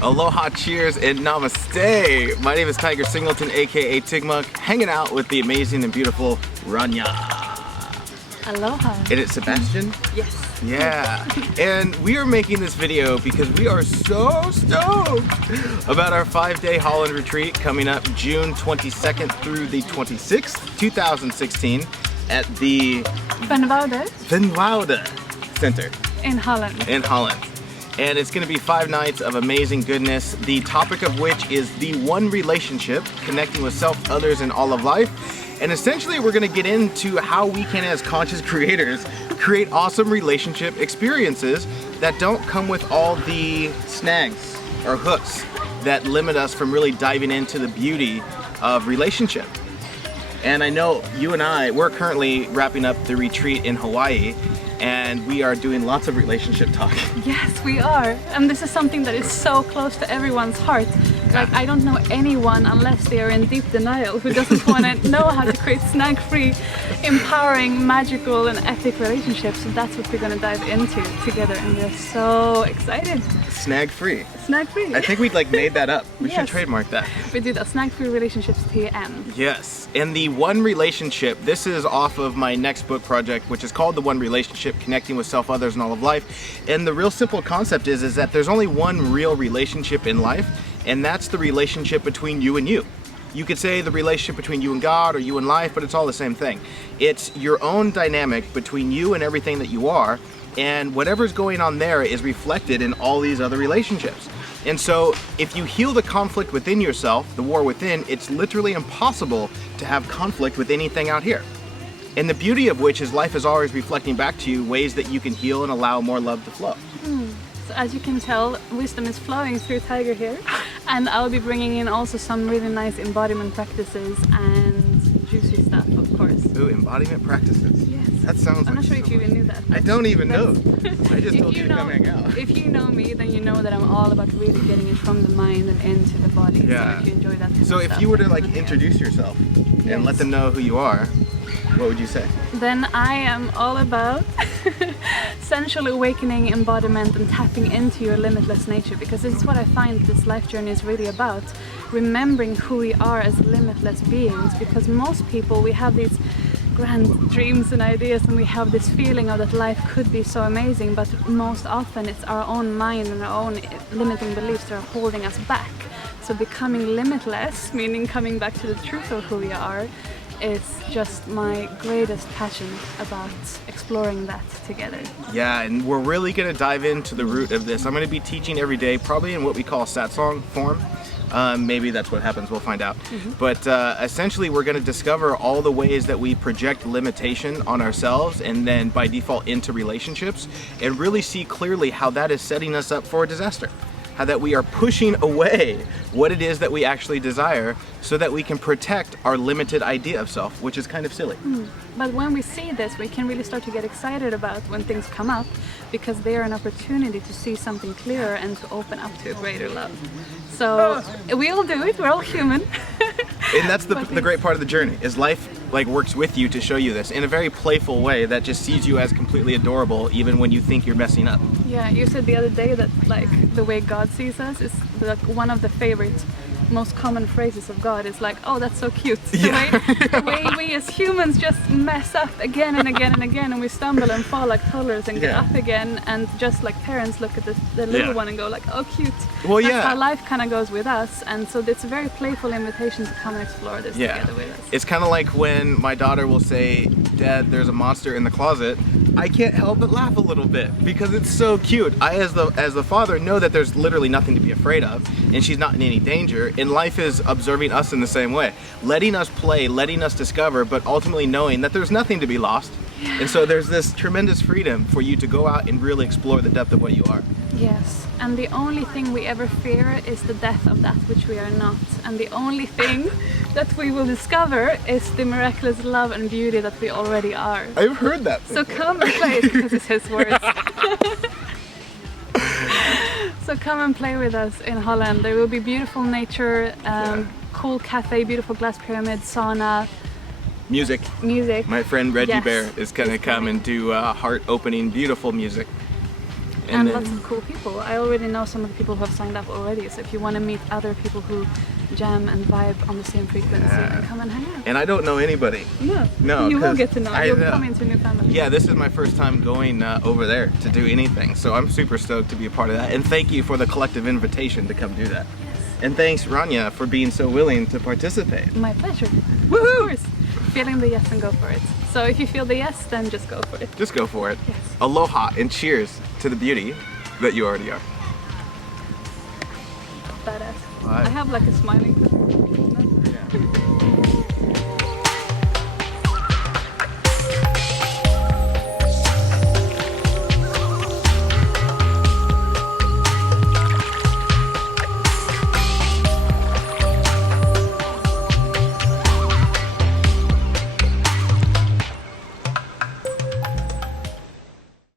Aloha, cheers, and namaste. My name is Tiger Singleton, aka Tigmuk, hanging out with the amazing and beautiful Ronja. Aloha. And it's Sebastian? Yes. Yeah. And we are making this video because we are so stoked about our 5-day Holland retreat coming up June 22nd through the 26th, 2016 at the Venwoude Center. In Holland. In Holland. And it's going to be 5 nights of amazing goodness, the topic of which is the one relationship, connecting with self, others, and all of life. And essentially we're going to get into how we can, as conscious creators, create awesome relationship experiences that don't come with all the snags or hooks that limit us from really diving into the beauty of relationship. And I know you and I, we're currently wrapping up the retreat in Hawaii, and we are doing lots of relationship talk. Yes, we are. And this is something that is so close to everyone's heart. Like, I don't know anyone, unless they are in deep denial, who doesn't want to know how to create snag-free, empowering, magical, and epic relationships. So that's what we're going to dive into together, and we're so excited. Snag-free. Snag-free. I think we'd made that up. We Yes. should trademark that. We do that. Snag-free relationships TM. Yes, and the one relationship, this is off of my next book project, which is called The One Relationship, Connecting with Self, Others, and All of Life. And the real simple concept is that there's only one real relationship in life, and that's the relationship between you and you. You could say the relationship between you and God or you and life, but it's all the same thing. It's your own dynamic between you and everything that you are, and whatever's going on there is reflected in all these other relationships. And so if you heal the conflict within yourself, the war within, it's literally impossible to have conflict with anything out here. And the beauty of which is life is always reflecting back to you ways that you can heal and allow more love to flow. So as you can tell, wisdom is flowing through Tiger here. And I'll be bringing in also some really nice embodiment practices and juicy stuff, of course. Ooh, embodiment practices. Yes. That sounds I'm not sure if you even knew that. I don't even know. That's- I just If told you to come hang out. If you know me, then you know that I'm all about really getting it from the mind and into the body. Yeah. So if you enjoy that kind So of if stuff, you were to then hang out. introduce yourself and Yes. let them know who you are, what would you say? Then I am all about sensual awakening, embodiment, and tapping into your limitless nature, because this is what I find this life journey is really about. Remembering who we are as limitless beings, because most people, we have these grand dreams and ideas, and we have this feeling of that life could be so amazing, but most often it's our own mind and our own limiting beliefs that are holding us back. So becoming limitless, meaning coming back to the truth of who we are, is just my greatest passion about exploring that together. Yeah, and we're really going to dive into the root of this. I'm going to be teaching every day, probably in what we call satsang form. Maybe that's what happens, we'll find out. But essentially we're going to discover all the ways that we project limitation on ourselves and then by default into relationships, and really see clearly how that is setting us up for a disaster. How that we are pushing away what it is that we actually desire so that we can protect our limited idea of self, which is kind of silly. But when we see this, we can really start to get excited about when things come up, because they are an opportunity to see something clearer and to open up to a greater love. So we all do it, we're all human. And that's the great part of the journey, is life works with you to show you this in a very playful way that just sees you as completely adorable even when you think you're messing up. Yeah, you said the other day that the way God sees us is one of the favorite, most common phrases of God is oh, that's so cute. The way we as humans just mess up again and again and again, and we stumble and fall like toddlers and get up again, and just like parents look at the little one and go oh, cute. Well, That's how life kind of goes with us, and so it's a very playful invitation to come and explore this together with us. It's kind of like when my daughter will say, "Dad, there's a monster in the closet." I can't help but laugh a little bit because it's so cute. I, as the father, know that there's literally nothing to be afraid of, and she's not in any danger. And life is observing us in the same way, letting us play, letting us discover, but ultimately knowing that there's nothing to be lost. And so there's this tremendous freedom for you to go out and really explore the depth of what you are. Yes, and the only thing we ever fear is the death of that which we are not. And the only thing that we will discover is the miraculous love and beauty that we already are. I've heard that So before. come and play, because it's his words. So come and play with us in Holland. There will be beautiful nature, cool cafe, beautiful glass pyramid, sauna, Music. music. My friend Reggie Yes. Bear is gonna He's come coming. and do heart-opening, beautiful music. And lots of cool people. I already know some of the people who have signed up already, so if you want to meet other people who jam and vibe on the same frequency, then come and hang out. And I don't know anybody. No, you will get to know. You'll know. come into a new family. Yeah, this is my first time going over there to do anything, so I'm super stoked to be a part of that. And thank you for the collective invitation to come do that. Yes. And thanks, Ronja, for being so willing to participate. My pleasure. Woohoo! Of course. Feeling the yes and go for it. So if you feel the yes, then just go for it. Just go for it. Yes. Aloha and cheers to the beauty that you already are. Badass. Bye. I have like a smiling face.